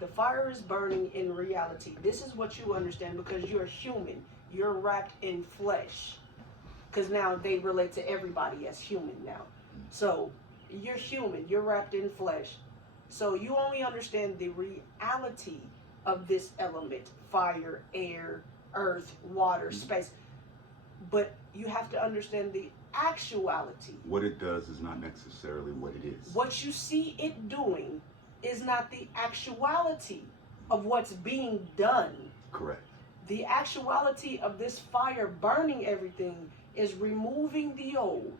The fire is burning in reality. This is what you understand because you're human. You're wrapped in flesh. Because now they relate to everybody as human now. So you're human. You're wrapped in flesh. So you only understand the reality of this element: fire, air, earth, water, space. But you have to understand the actuality. What it does is not necessarily what it is. What you see it doing is not the actuality of what's being done. Correct. The actuality of this fire burning everything is removing the old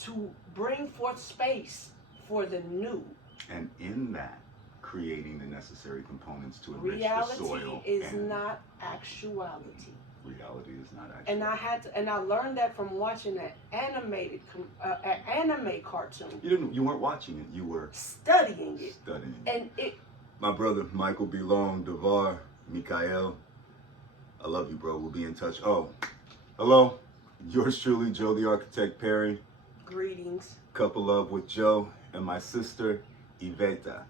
to bring forth space for the new. And in that, creating the necessary components to enrich Reality the soil. is not actuality. Reality is not actual. And I learned that from watching an anime cartoon. You weren't watching it. You were studying it. Studying it. And it. My brother Michael B. Long, Devar, Mikael. I love you, bro. We'll be in touch. Oh, hello. Yours truly, Joe the Architect Perry. Greetings. Couple Love with Joe and my sister Iveta.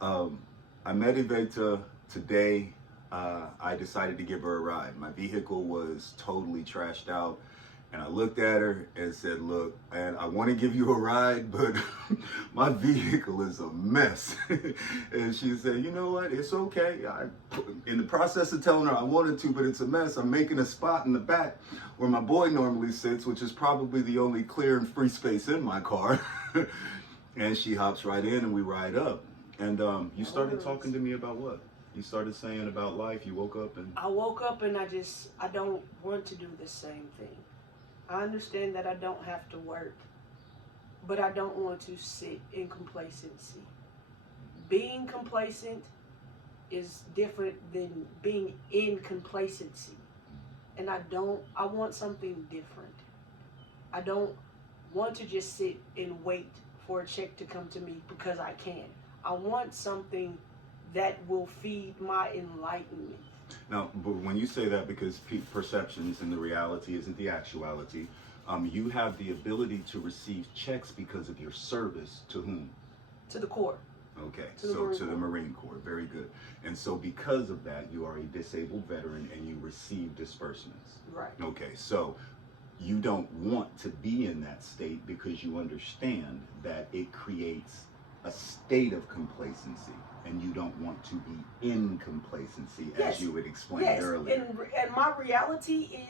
I met Iveta today. I decided to give her a ride. My vehicle was totally trashed out, and I looked at her and said, look, man, I want to give you a ride, but my vehicle is a mess. And she said, you know what, it's okay. In the process of telling her I wanted to, but it's a mess, I'm making a spot in the back where my boy normally sits, which is probably the only clear and free space in my car. And she hops right in and we ride up. And you started talking to me about what? You started saying about life. You woke up and... I woke up and I don't want to do the same thing. I understand that I don't have to work, but I don't want to sit in complacency. Being complacent is different than being in complacency. And I want something different. I don't want to just sit and wait for a check to come to me because I can. I want something that will feed my enlightenment. Now, but when you say that, because perceptions and the reality isn't the actuality, you have the ability to receive checks because of your service to whom? To the Corps. Okay, to the Marine Corps. Very good. And so because of that, you are a disabled veteran and you receive disbursements. Right. Okay, so you don't want to be in that state because you understand that it creates a state of complacency, and you don't want to be in complacency, as you had explained earlier. And my reality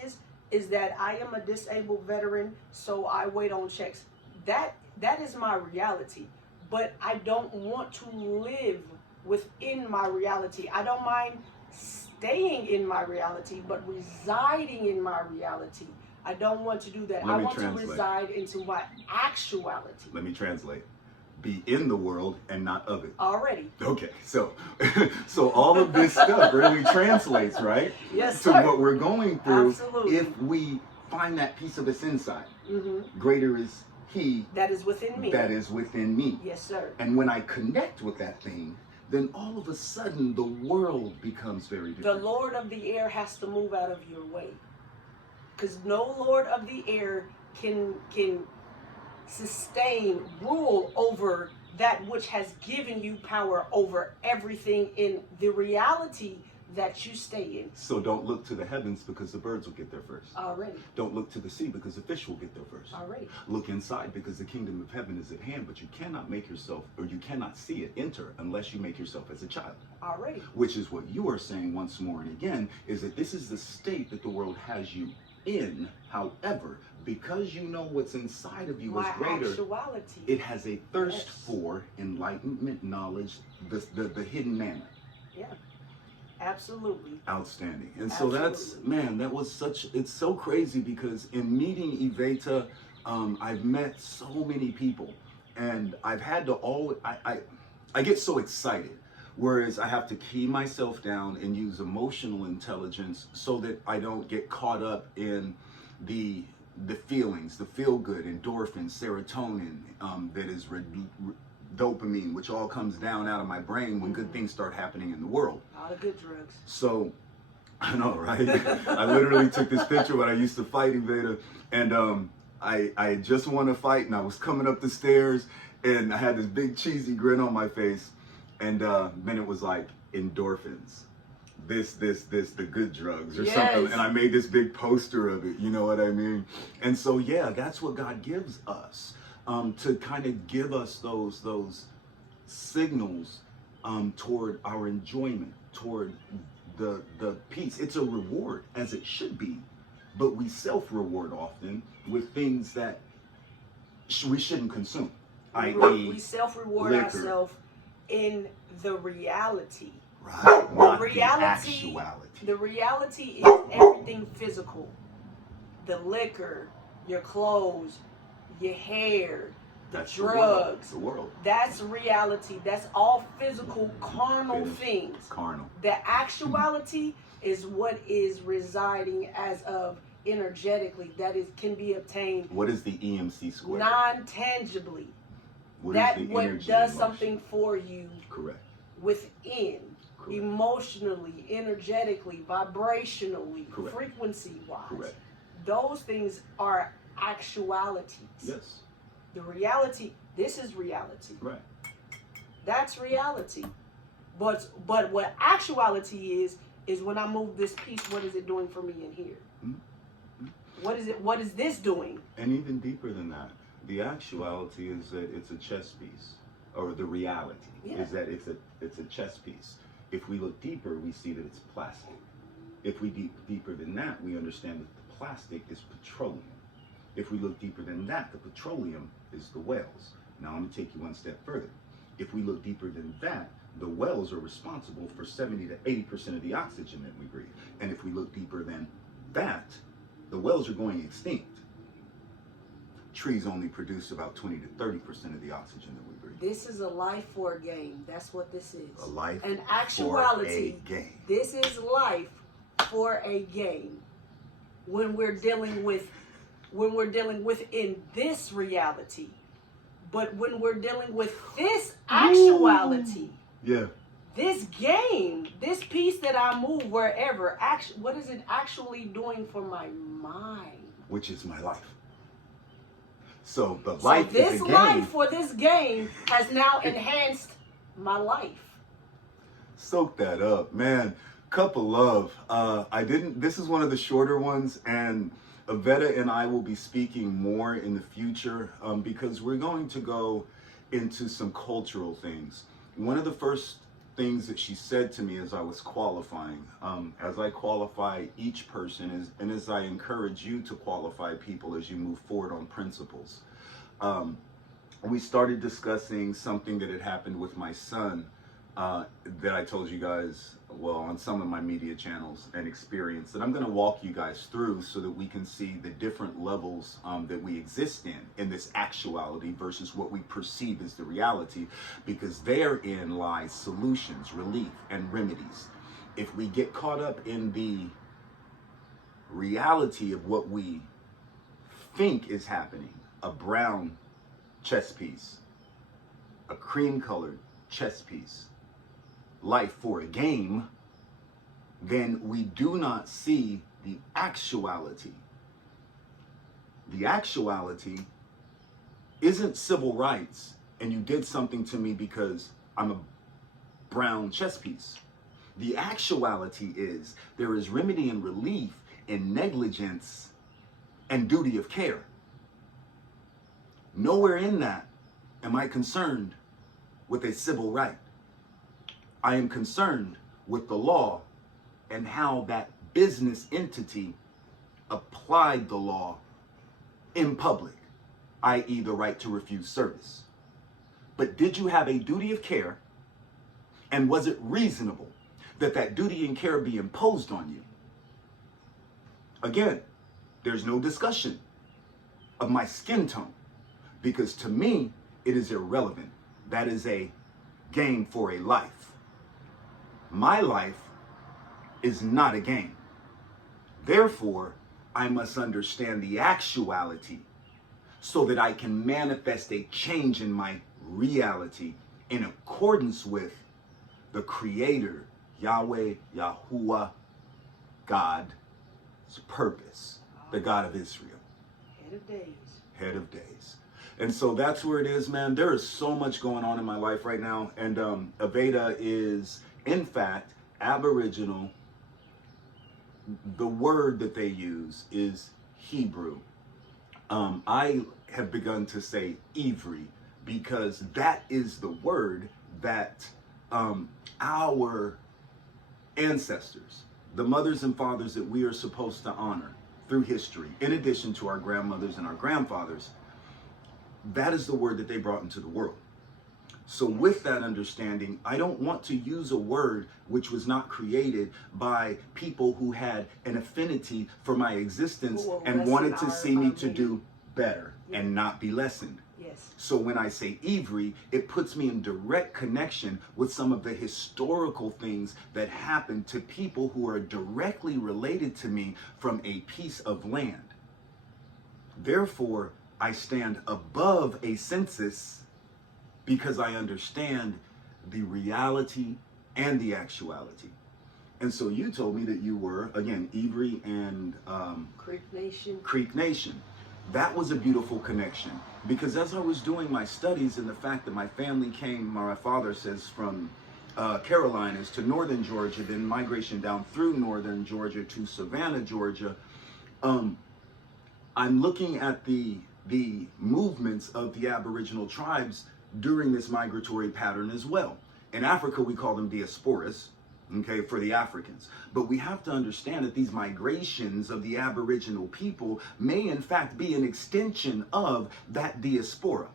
is that I am a disabled veteran, so I wait on checks. That is my reality. But I don't want to live within my reality. I don't mind staying in my reality, but residing in my reality. I don't want to do that. I want to reside into my actuality. Let me translate. Be in the world and not of it. Already. Okay, so all of this stuff really translates, right? Yes, to sir. what we're going through. Absolutely. If we find that piece of us inside, Mm-hmm. greater is He that is within me. That is within me. Yes, sir. And when I connect with that thing, then all of a sudden the world becomes very different. The Lord of the air has to move out of your way, because no Lord of the air can sustain, rule over that which has given you power over everything in the reality that you stay in. So don't look to the heavens because the birds will get there first. Already. Don't look to the sea because the fish will get there first. Already. Look inside because the kingdom of heaven is at hand, but you cannot make yourself, or you cannot see it enter unless you make yourself as a child. Already. Which is what you are saying once more and again, is that this is the state that the world has you in. However, because you know what's inside of you is greater, actuality. It has a thirst for enlightenment, knowledge, the hidden manna. Yeah. Absolutely. Outstanding. And Absolutely. so that's, man, that was it's so crazy because in meeting Iveta, I've met so many people, and I've had to I get so excited. Whereas I have to key myself down and use emotional intelligence so that I don't get caught up in the feelings, the feel good, endorphin, serotonin, that is dopamine, which all comes down out of my brain when good things start happening in the world. All the good drugs. So, I know, right? I literally took this picture when I used to fight Iveta, and I just won a fight, and I was coming up the stairs, and I had this big cheesy grin on my face. And then it was like endorphins. This, the good drugs or Yes. something. And I made this big poster of it, you know what I mean? And so, yeah, that's what God gives us, to kind of give us those signals toward our enjoyment, toward the peace. It's a reward, as it should be, but we self-reward often with things that we shouldn't consume, i.e. we self-reward ourselves in the reality. Right, not reality, the actuality. The reality is everything physical. The liquor, your clothes, your hair, That's drugs. The world. That's reality. That's all physical, carnal things. Carnal. The actuality is what is residing as of energetically, that is can be obtained. What is the EMC square? Non-tangibly. What does something for you. Correct. Within. Correct. Emotionally, energetically, vibrationally, frequency-wise. Correct. Those things are actualities. Yes. The reality, this is reality. Right. That's reality. But what actuality is when I move this piece, what is it doing for me in here? Mm-hmm. What is this doing? And even deeper than that, the actuality is that it's a chess piece, or the reality is that it's a chess piece. If we look deeper, we see that it's plastic. If we deeper than that, we understand that the plastic is petroleum. If we look deeper than that, the petroleum is the whales. Now I'm going to take you one step further. If we look deeper than that, the whales are responsible for 70 to 80% of the oxygen that we breathe. And if we look deeper than that, the whales are going extinct. Trees only produce about 20 to 30% of the oxygen that we breathe. This is a life for a game. That's what this is. A life and actuality, for a game. This is life for a game. When we're dealing with in this reality. But when we're dealing with this actuality, this game, this piece that I move wherever, what is it actually doing for my mind? Which is my life. So the life this is a game. life for this game has now enhanced my life. Soak that up, man. Cup of love. This is one of the shorter ones, and Avetta and I will be speaking more in the future because we're going to go into some cultural things. One of the first things that she said to me as I was qualifying, as I qualify each person, and as I encourage you to qualify people as you move forward on principles, we started discussing something that had happened with my son that I told you guys, well, on some of my media channels, and experience that I'm going to walk you guys through so that we can see the different levels that we exist in this actuality versus what we perceive as the reality, because therein lies solutions, relief, and remedies. If we get caught up in the reality of what we think is happening, a brown chess piece, a cream-colored chess piece, life for a game, then we do not see the actuality. The actuality isn't civil rights and you did something to me because I'm a brown chess piece. The actuality is there is remedy and relief in negligence and duty of care. Nowhere in that am I concerned with a civil right. I am concerned with the law and how that business entity applied the law in public, i.e. the right to refuse service. But did you have a duty of care, and was it reasonable that that duty and care be imposed on you? Again, there's no discussion of my skin tone, because to me, it is irrelevant. That is a game for a life. My life is not a game. Therefore, I must understand the actuality so that I can manifest a change in my reality in accordance with the Creator, Yahweh, Yahuwah, God's purpose, the God of Israel. Head of days. Head of days. And so that's where it is, man. There is so much going on in my life right now. And Aveda is, in fact, Aboriginal. The word that they use is Hebrew. I have begun to say Ivri because that is the word that our ancestors, the mothers and fathers that we are supposed to honor through history, in addition to our grandmothers and our grandfathers, that is the word that they brought into the world. So with that understanding, I don't want to use a word which was not created by people who had an affinity for my existence and wanted to see me to do better and not be lessened. Yes. So when I say Ivri, it puts me in direct connection with some of the historical things that happened to people who are directly related to me from a piece of land. Therefore, I stand above a census because I understand the reality and the actuality. And so you told me that you were, again, Ivri and Creek Nation. That was a beautiful connection because as I was doing my studies and the fact that my family came, my father says, from Carolinas to northern Georgia, then migration down through northern Georgia to Savannah, Georgia, I'm looking at the movements of the Aboriginal tribes during this migratory pattern as well. In Africa, we call them diasporas, okay, for the Africans. But we have to understand that these migrations of the Aboriginal people may in fact be an extension of that diaspora.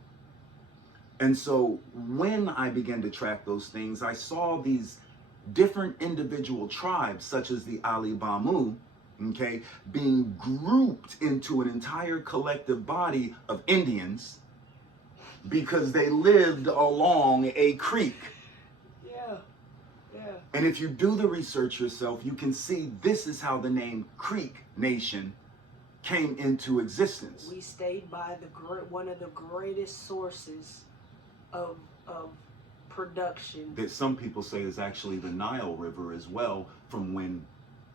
And so when I began to track those things, I saw these different individual tribes, such as the Ali Bamu, okay, being grouped into an entire collective body of Indians because they lived along a creek. Yeah. And if you do the research yourself, you can see this is how the name Creek Nation came into existence. We stayed by one of the greatest sources of production. That some people say is actually the Nile River as well, from when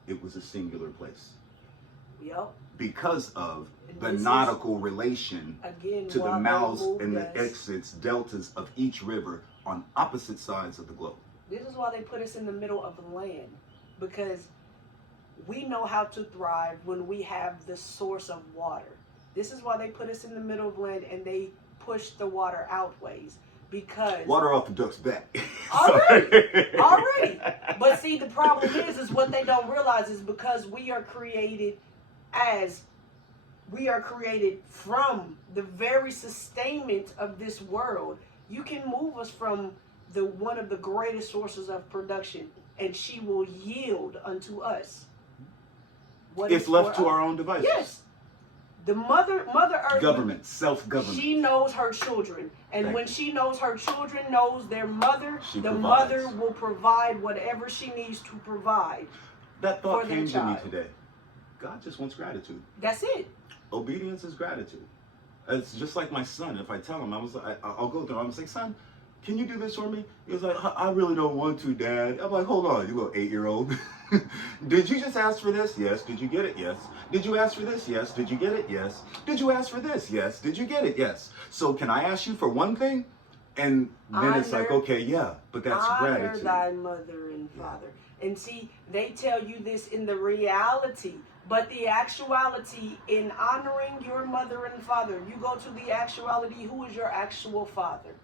it was a singular place. Yep. Because of the nautical relation to the mouths and the exits, deltas of each river on opposite sides of the globe. This is why they put us in the middle of the land, because we know how to thrive when we have the source of water. This is why they put us in the middle of the land and they push the water outways, because water off the duck's back. Already. But see, the problem is what they don't realize is because we are created from the very sustainment of this world. You can move us from one of the greatest sources of production, and she will yield unto us. If left to our own devices. Yes. The Mother Earth. Government, self-government. She knows her children. And when she knows her children knows their mother, the mother will provide whatever she needs to provide. That thought came to me today. God just wants gratitude. That's it. Obedience is gratitude. It's just like my son. If I tell him, I'll go through. I'm like, son, can you do this for me? He was like, I really don't want to, Dad. I'm like, hold on, you little 8-year-old. Did you just ask for this? Yes. Did you get it? Yes. Did you ask for this? Yes. Did you get it? Yes. Did you ask for this? Yes. Did you get it? Yes. So can I ask you for one thing? And then it's like, okay, yeah, but that's gratitude. Honor thy mother and father. And see, they tell you this in the reality, but the actuality in honoring your mother and father, you go to the actuality, who is your actual father?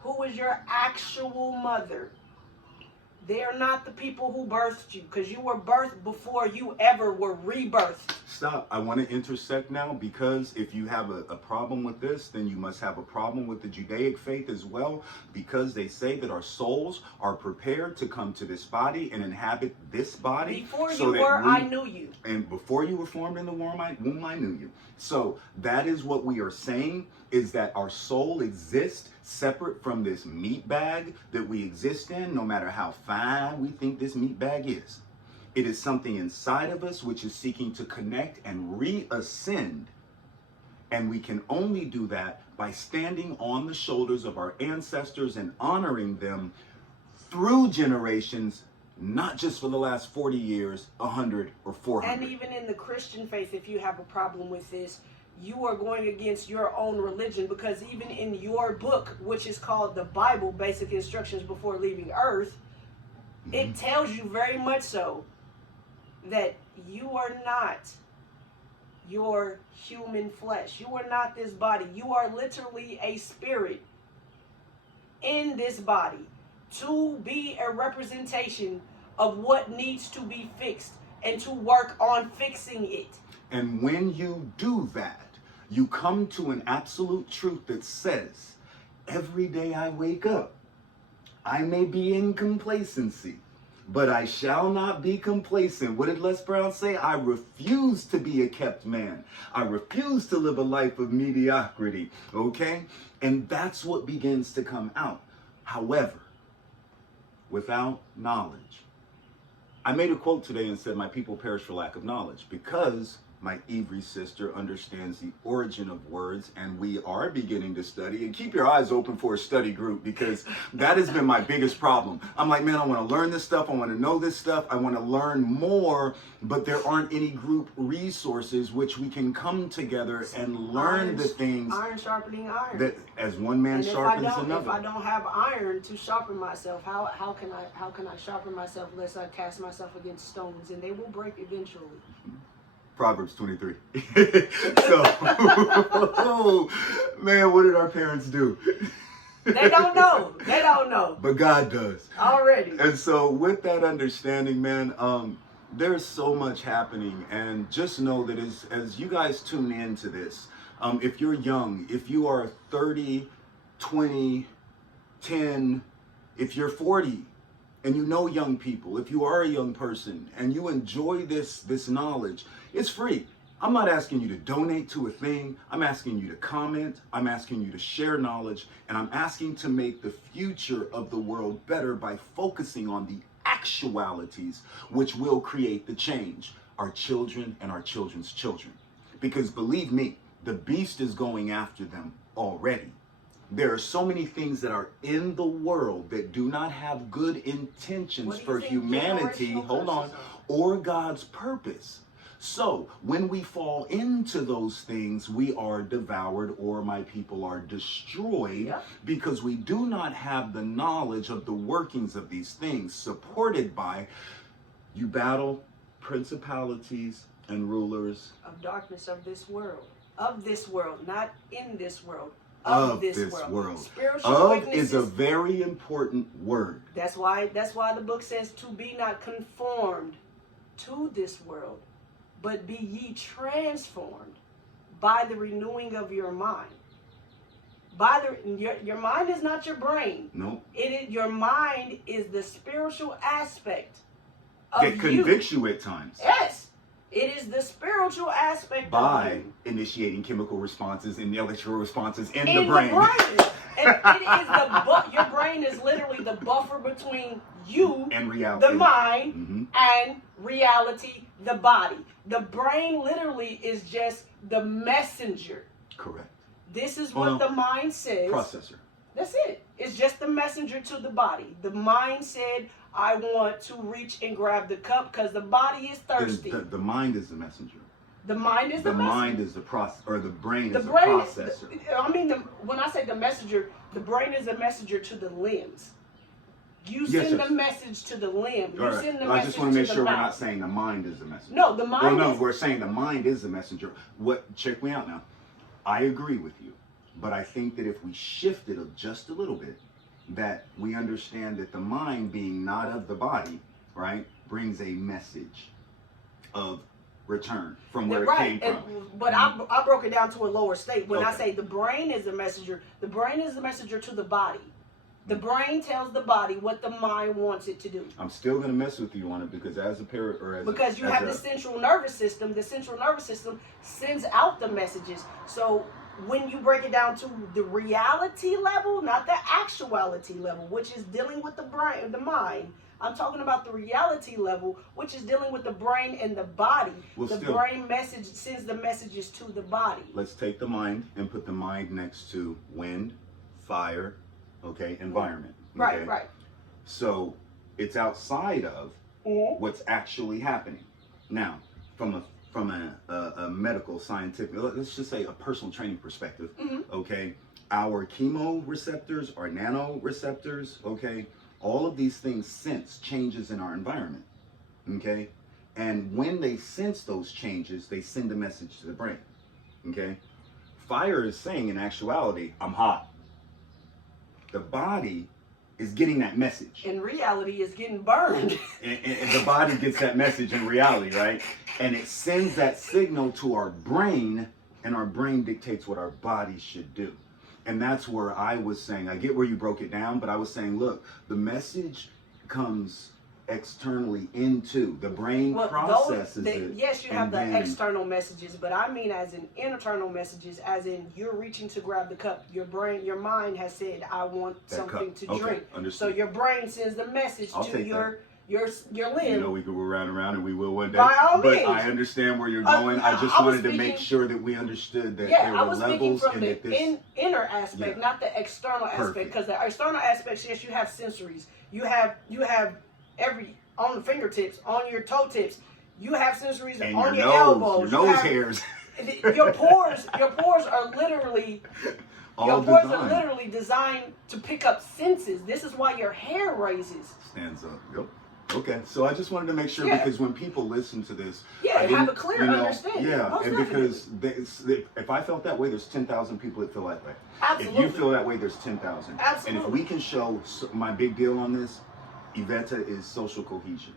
Who is your actual mother? They are not the people who birthed you, because you were birthed before you ever were rebirthed. Stop. I want to intersect now, because if you have a problem with this, then you must have a problem with the Judaic faith as well, because they say that our souls are prepared to come to this body and inhabit this body. Before you were, I knew you. And before you were formed in the womb, I knew you. So that is what we are saying, is that our soul exists separate from this meat bag that we exist in, no matter how fine we think this meat bag is. It is something inside of us which is seeking to connect and reascend. And we can only do that by standing on the shoulders of our ancestors and honoring them through generations, not just for the last 40 years, 100 or 400. And even in the Christian faith, if you have a problem with this, you are going against your own religion, because even in your book, which is called the Bible, Basic Instructions Before Leaving Earth, it tells you very much so that you are not your human flesh. You are not this body. You are literally a spirit in this body to be a representation of what needs to be fixed and to work on fixing it. And when you do that, you come to an absolute truth that says, every day I wake up, I may be in complacency, but I shall not be complacent. What did Les Brown say? I refuse to be a kept man. I refuse to live a life of mediocrity, okay? And that's what begins to come out. However, without knowledge. I made a quote today and said, my people perish for lack of knowledge, because my Ivri sister understands the origin of words, and we are beginning to study. And keep your eyes open for a study group, because that has been my biggest problem. I'm like, man, I want to learn this stuff. I want to know this stuff. I want to learn more, but there aren't any group resources which we can come together and learn the things. Iron sharpening iron. That as one man sharpens another. If I don't have iron to sharpen myself, how can I sharpen myself unless I cast myself against stones, and they will break eventually. Proverbs 23. So, man, what did our parents do? They don't know. They don't know. But God does. Already. And so with that understanding, man, there's so much happening. And just know that as you guys tune into this, if you're young, if you are 30, 20, 10, if you're 40, and you know young people, if you are a young person and you enjoy this knowledge, it's free. I'm not asking you to donate to a thing. I'm asking you to comment. I'm asking you to share knowledge. And I'm asking to make the future of the world better by focusing on the actualities which will create the change. Our children and our children's children. Because believe me, the beast is going after them already. There are so many things that are in the world that do not have good intentions for humanity, hold on, or God's purpose. So when we fall into those things, we are devoured, or my people are destroyed, because we do not have the knowledge of the workings of these things, supported by you battle principalities and rulers of darkness of this world, not in this world. Of this world. Of is a very important word. That's why the book says to be not conformed to this world, but be ye transformed by the renewing of your mind. Your mind is not your brain. No. Your mind is the spiritual aspect of that convicts you at times. Yes. It is the spiritual aspect by initiating chemical responses and electrical responses in the brain. And it is your brain is literally the buffer between you and reality, the mind, and reality, the body. The brain literally is just the messenger. Correct. This is what the mind says. Processor. That's it. It's just the messenger to the body. The mind said, I want to reach and grab the cup because the body is thirsty. The mind is the messenger. The mind is the messenger. The mind is the process, or the brain is the processor. When I say the messenger, the brain is the messenger to the limbs. You send the message to the limb. You send the message to the I just want to make sure we're not saying the mind is the messenger. No, the mind. Well, no, we're saying the mind is the messenger. Check me out now. I agree with you, but I think that if we shift it just a little bit, that we understand that the mind, being not of the body, right, brings a message of return from where it came from. But I broke it down to a lower state. When I say the brain is the messenger to the body. The brain tells the body what the mind wants it to do. I'm still going to mess with you on it, because because you have the central nervous system. The central nervous system sends out the messages. So when you break it down to the reality level, not the actuality level, which is dealing with the brain, the mind. I'm talking about the reality level, which is dealing with the brain and the body. Brain message sends the messages to the body. Let's take the mind and put the mind next to wind, fire, environment. Okay? Right. So it's outside of what's actually happening. Now, from a from a medical, scientific, let's just say a personal training perspective, okay, our chemoreceptors or nanoreceptors, okay, all of these things sense changes in our environment, okay, and when they sense those changes, they send a message to the brain, okay. Fire is saying, in actuality, I'm hot. The body is getting that message. In reality, it's getting burned. and the body gets that message in reality, right? And it sends that signal to our brain, and our brain dictates what our body should do. And that's where I was saying, I get where you broke it down, but I was saying, look, the message comes externally into the brain, processes it. Yes, you have the external messages, but I mean as in internal messages, as in you're reaching to grab the cup. Your brain, your mind has said, I want something to drink. Understood. So your brain sends the message to your limb. You know, we could go round and round, and we will one day. By all means. But I understand where you're going. I just wanted to make sure that we understood that there were levels from and the that this inner aspect, not the external aspect. Because the external aspects, yes, you have sensories. You have every on the fingertips, on your toe tips. You have sensories and on your nose, elbows. Your nose hairs. Your pores are literally are literally designed to pick up senses. This is why your hair raises. Stands up. Yep. Okay, so I just wanted to make sure because when people listen to this, have a clear understanding. Yeah, Most and definitely. because if I felt that way, there's 10,000 people that feel that way. Absolutely. If you feel that way, there's 10,000. Absolutely. And if we can show, my big deal on this, Iveta, is social cohesion.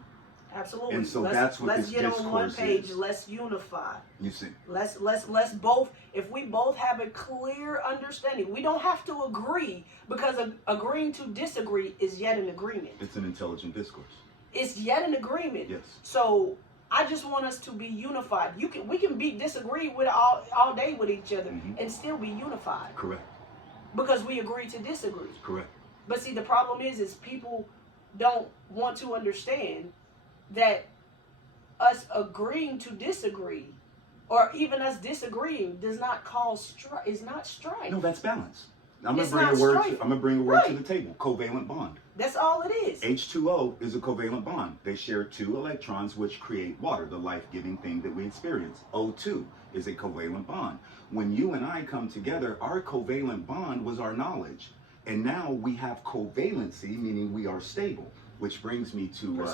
Absolutely. And so that's what this discourse is. Let's get on one page. Let's unify. You see. Let's both. If we both have a clear understanding, we don't have to agree, because agreeing to disagree is yet an agreement. It's an intelligent discourse. It's yet an agreement. Yes. So I just want us to be unified. We can disagree with all day with each other and still be unified. Correct. Because we agree to disagree. Correct. But see, the problem is people don't want to understand that us agreeing to disagree, or even us disagreeing, does not cause strife. Is not strife. No, that's balance. I'm gonna bring a word to the table. Covalent bond. That's all it is. H2O is a covalent bond. They share 2 electrons, which create water, the life-giving thing that we experience. O2 is a covalent bond. When you and I come together, our covalent bond was our knowledge. And now we have covalency, meaning we are stable, which brings me to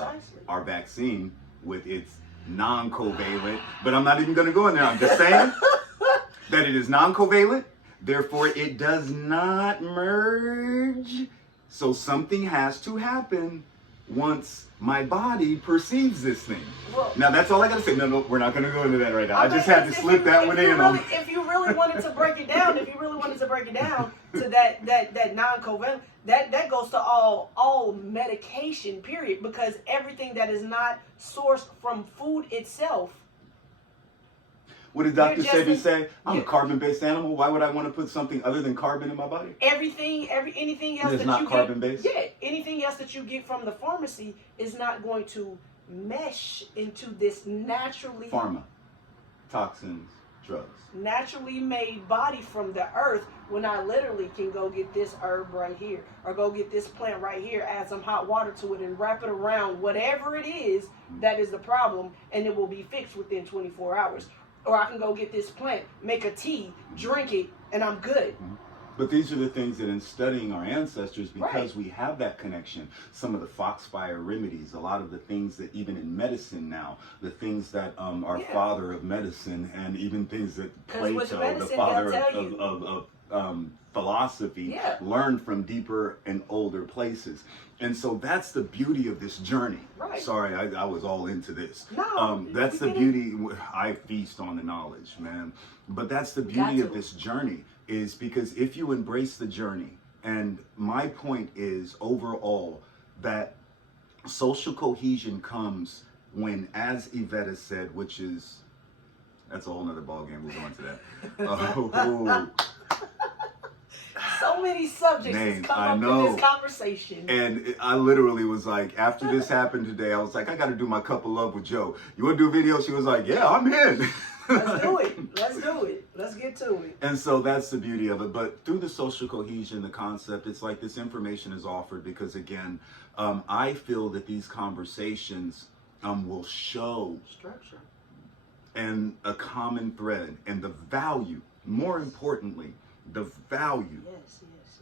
our vaccine with its non-covalent. But I'm not even going to go in there. I'm just saying that it is non-covalent. Therefore, it does not merge. So something has to happen once my body perceives this thing. Well, now, that's all I got to say. No, we're not going to go into that right now. I just had to slip that one in. If you really wanted to break it down, to that non-covalent, that goes to all medication, period. Because everything that is not sourced from food itself. What did Dr. Sebi say? I'm a carbon-based animal. Why would I want to put something other than carbon in my body? Anything else that not carbon-based? Anything else that you get from the pharmacy is not going to mesh into this naturally... Pharma. Toxins. Drugs. Naturally made body from the earth, when I literally can go get this herb right here, or go get this plant right here, add some hot water to it and wrap it around whatever it is that is the problem, and it will be fixed within 24 hours. Or I can go get this plant, make a tea, drink it, and I'm good. But these are the things that in studying our ancestors, because we have that connection, some of the foxfire remedies, a lot of the things that even in medicine now, the things that our father of medicine, and even things that Plato, the father of philosophy, learned from deeper and older places. And so that's the beauty of this journey. Right. Sorry, I was all into this. No, that's the beauty. I feast on the knowledge, man. But that's the beauty of this journey, is because if you embrace the journey, and my point is overall that social cohesion comes when, as Iveta said, which is, that's a whole nother ballgame, we'll go into that. So many subjects that's come up in this conversation. And I literally was like, after this happened today, I was like, I got to do my cup of love with Joe. You want to do a video? She was like, yeah, I'm in. Let's do it. Let's get to it. And so that's the beauty of it. But through the social cohesion, the concept, it's like this information is offered because, again, I feel that these conversations will show structure. and a common thread, and the value, more importantly, the value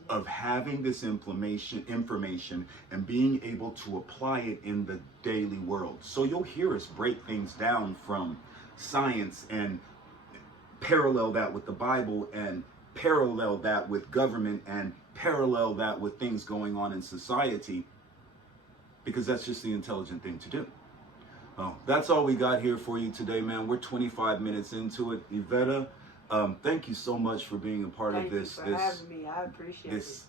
of having this information and being able to apply it in the daily world. So you'll hear us break things down from science and parallel that with the Bible and parallel that with government and parallel that with things going on in society, because that's just the intelligent thing to do. Oh, that's all we got here for you today, man. We're 25 minutes into it. Iveta, thank you so much for being a part of this. Thank you for having me. I appreciate this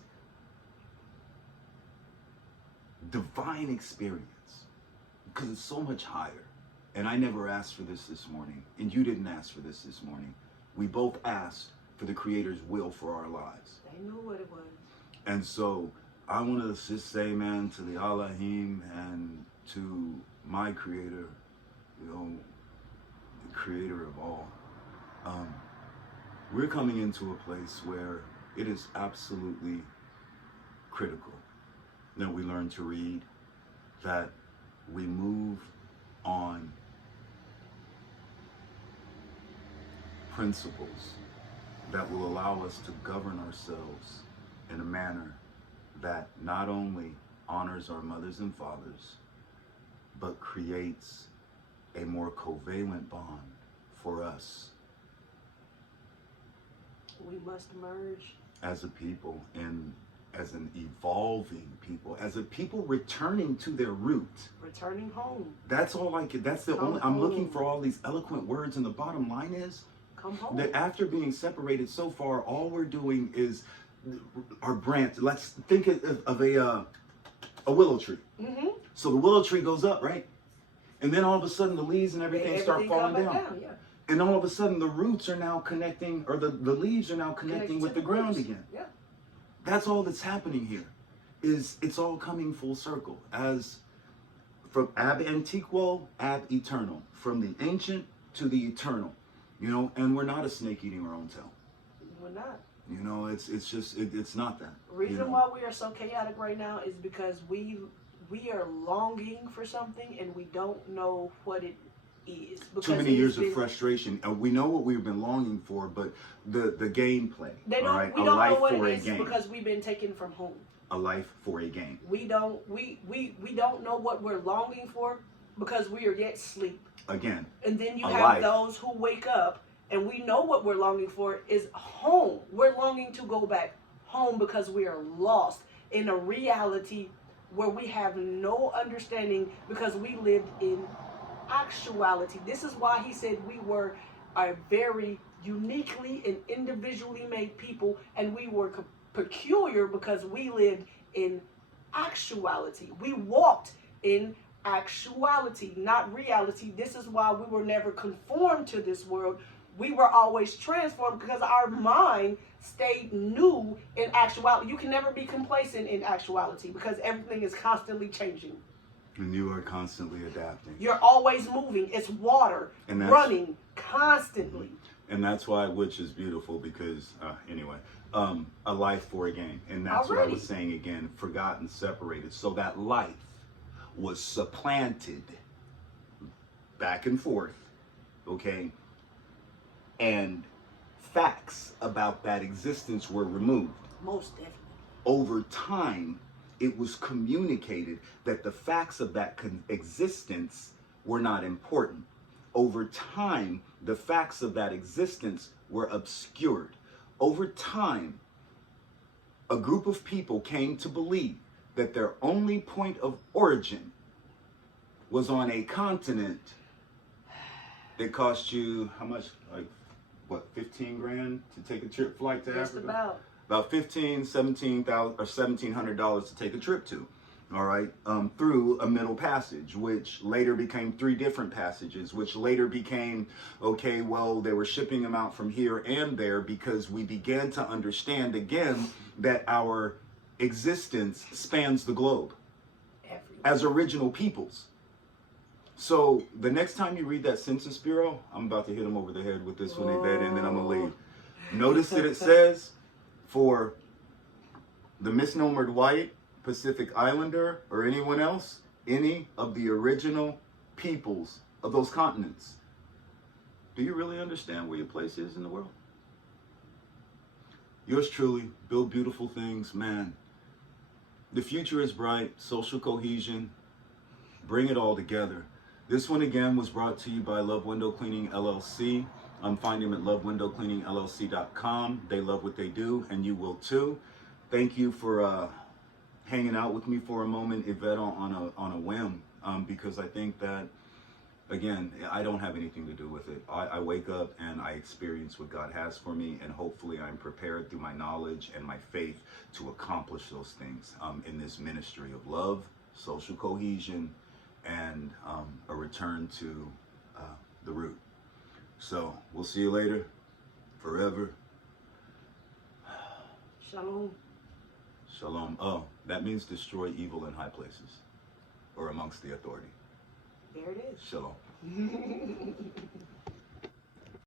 divine experience, because it's so much higher. And I never asked for this morning, and you didn't ask for this morning. We both asked for the Creator's will for our lives. They knew what it was. And so I want to just say, man, to the Elohim and to my Creator, you know, the Creator of all, we're coming into a place where it is absolutely critical that we learn to read, that we move on principles that will allow us to govern ourselves in a manner that not only honors our mothers and fathers, but creates a more covalent bond for us We must merge as a people and as an evolving people, as a people returning to their roots. returning home. That's all I could, that's the Come only, I'm looking home. for all these eloquent words, and the bottom line is Come home. that after being separated so far, all we're doing is our branch. Let's think of a willow tree. Mm-hmm. So the willow tree goes up, right? And then all of a sudden the leaves and everything start falling come down. back Yeah. And all of a sudden the roots are now connecting, or the leaves are now connecting with to the ground roots. again. Yeah. That's all that's happening here. Is it's all coming full circle, as from ab antiquo, ab eternal, from the ancient to the eternal, you know. And we're not a snake eating our own tail. We're not. You know, it's just it's not that. The reason you know? why we are so chaotic right now is because we are longing for something and we don't know what it is. Too many years of frustration. We know what we've been longing for, but the gameplay. They don't. All right? We A don't life know what for it a is game. because we've been taken from home. A life for a game. We don't. We don't know what we're longing for because we are yet asleep. Again. And then you A have life. those who wake up and we know what we're longing for is home. We're longing to go back home because we are lost in a reality where we have no understanding because we lived in actuality. This is why he said we were a very uniquely and individually made people, and we were peculiar because we lived in actuality. We walked in actuality, not reality. This is why we were never conformed to this world. We were always transformed because our mind stayed new in actuality. You can never be complacent in actuality because everything is constantly changing. And you are constantly adapting. You're always moving. It's water running constantly. And that's why which is beautiful because, anyway, a life for a game. And that's what I was saying again, forgotten, separated. So that life was supplanted back and forth, okay? And facts about that existence were removed. Most definitely. Over time, it was communicated that the facts of that existence were not important. Over time, the facts of that existence were obscured. Over time, a group of people came to believe that their only point of origin was on a continent that cost you, how much? Like, what, 15 grand to take a trip flight to Just Africa? About $1,500, $17,000 or $1,700 to take a trip to, all right, through a middle passage, which later became 3 different passages, which later became, okay, well, they were shipping them out from here and there because we began to understand again that our existence spans the globe as original peoples. So the next time you read that Census Bureau, I'm about to hit them over the head with this one, Yvette, and then I'm going to leave. Notice that it says, for the misnomered white, Pacific Islander, or anyone else, any of the original peoples of those continents. Do you really understand where your place is in the world? Yours truly, build beautiful things, man. The future is bright, social cohesion, bring it all together. This one again was brought to you by Love Window Cleaning LLC. Find them at lovewindowcleaningllc.com. They love what they do, and you will too. Thank you for hanging out with me for a moment, Yvette, on a whim, because I think that, again, I don't have anything to do with it. I wake up and I experience what God has for me, and hopefully I'm prepared through my knowledge and my faith to accomplish those things in this ministry of love, social cohesion, and a return to the root. So we'll see you later, forever. Shalom. Shalom. Oh, that means destroy evil in high places or amongst the authority. There it is. Shalom.